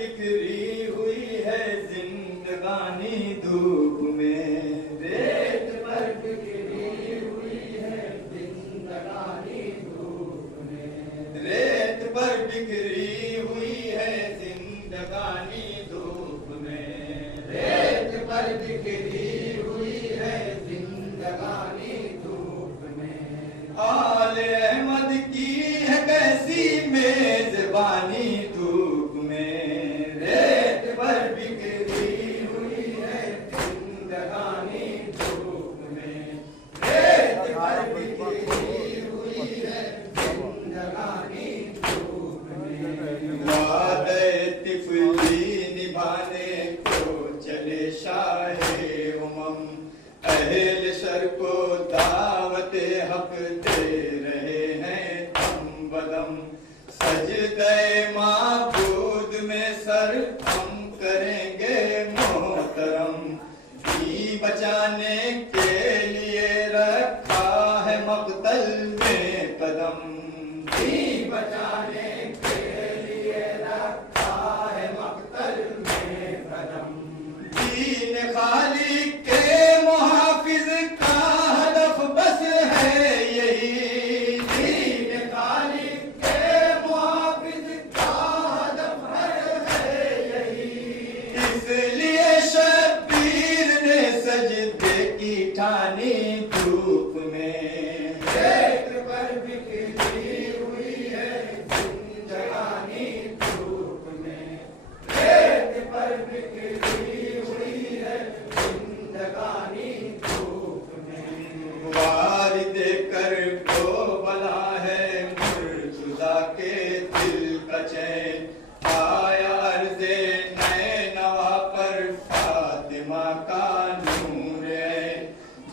बिखरी हुई है जिंदगानी धूप में, रेत पर बिखरी हुई है जिंदगानी धूप में, रेत पर बिखरी हुई है जिंदगानी धूप में, रेत पर बिखरी हुई है जिंदगानी धूप में। आल अहमद की है कैसी मेजबानी धूप में, रेत पर बिखरी हुई है जिंदगानी धूप में, रेत पर बिखरी हुई है जिंदगानी धूप में। वादे तिफली निभाने को चले शाहे उमम, अहल शर को दावते हक दे रहे हैं दम बदम, सजदे माबूद में सर हम करेंगे मोहतरम, जी बचाने के लिए रखा है मक़तल में कदम, जी बचाने के लिए रखा है मक़तल में कदम। दीन खालिक के मुहाफिज का हदफ बस है यही, दीन खालिक के मुहाफिज का हदफ है यही, इसलिए शब्बीर ने सजदे की ठानी धूप में, रेत पर बिखरी हुई है जिंदगानी धूप में, रेत पर बिखरी हुई है जिंदगानी धूप में। वार देकर को बला है मुर्तज़ा के दिल का चैन, आया अर्ज़े नए नवा पर फातिमा का नूर है,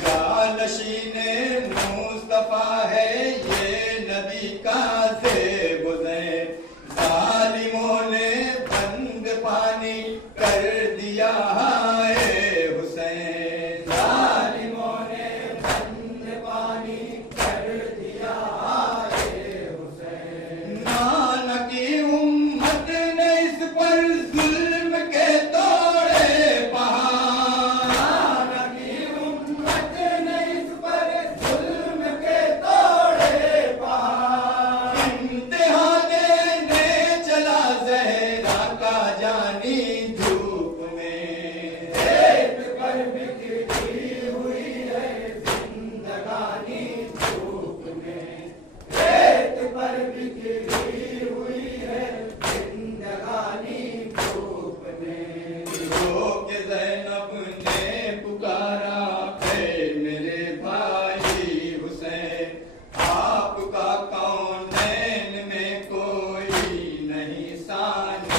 जानशीने मुस्तफा है ये नबी का ज़ेब-ओ-ज़ैन, ज़ालिमों ने बंद पानी कर दिया है हुसैन, ज़ालिमों ने बंद पानी कर दिया है हुसैन। नाना की उम्मत ने इस पर जुल्म के तोड़े पहाड़, नाना की उम्मत ने इस पर जुल्म के तोड़े पहाड़, इम्तिहान देने चला ज़हरा का जानी धूप में, रेत पर बिखरी हुई है जिंदगानी धूप में, रेत पर बिखरी हुई है जिंदगानी धूप में। रो के ज़ैनब ने पुकारा है मेरे भाई हुसैन, आपका कौनैन में कोई नहीं सानी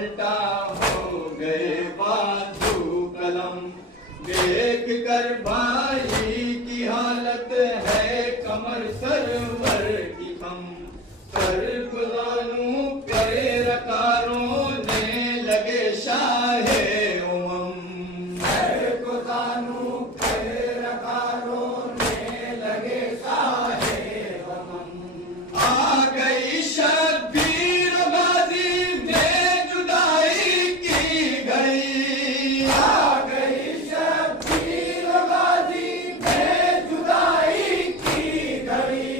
पलटा हो गए बाजू कलम। देख कर भाई की हालत है कमर सरवर की खम। सर गुलानू करे रकारों ने लगे शाहे उमम। सर गुलानू करे रकारों ने लगे शाहे उमम। आ गई शब्बीर गाजी में जुदाई की घड़ी। आ गई शब्बीर गाजी में जुदाई की घड़ी।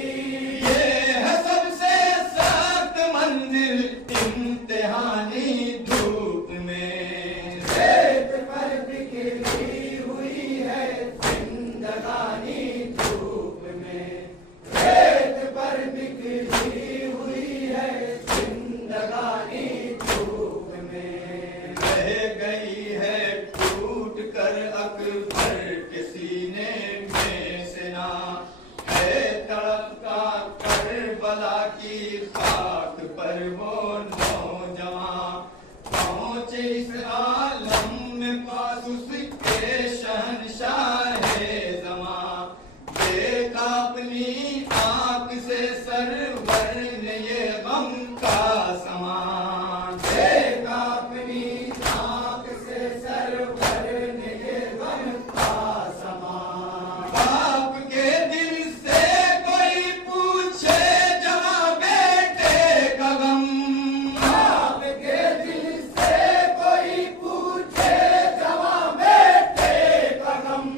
ये है सबसे सख्त मंजिल इम्तिहानी धूप में। रेत पर बिखरी हुई है जिंदगानी धूप में। रेत पर बिखरी हुई है जिंदगानी धूप में। रह गई है टूट कर अकबर के सीने में सेना। है तड़पता करबला की खाक पर वो नौजवान। पहुंचे इस आलम में पास उसके शहंशाहे ज़मां। देखा अपनी आंख से सरवर ने ये गम का समान। देखा अपनी आंख से सरवर ने ये गम का समान। बाप के दिल से कोई पूछे जवां बेटे का गम। बाप के दिल से कोई पूछे जवां बेटे का गम।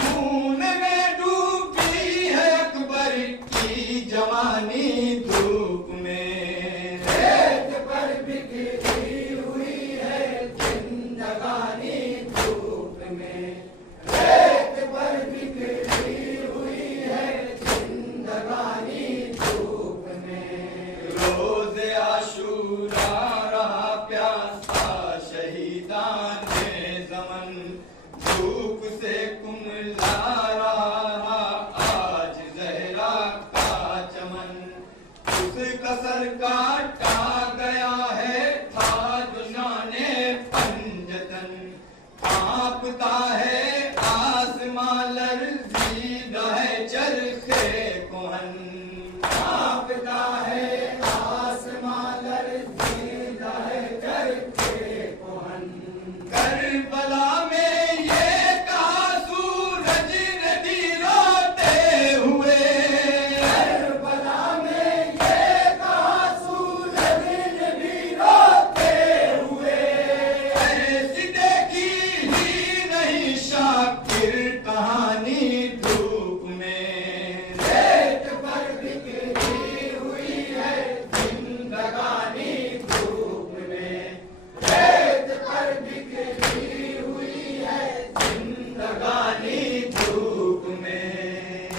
खून में डूबी है अकबर की जवानी धूप में। रेत पर बिखरी हुई है जिंदगानी धूप में। रेत पर बिखरी हुई है जिंदगानी धूप में। रोज़े आशूरा रहा प्यासा शहीदान ज़मन। धूप से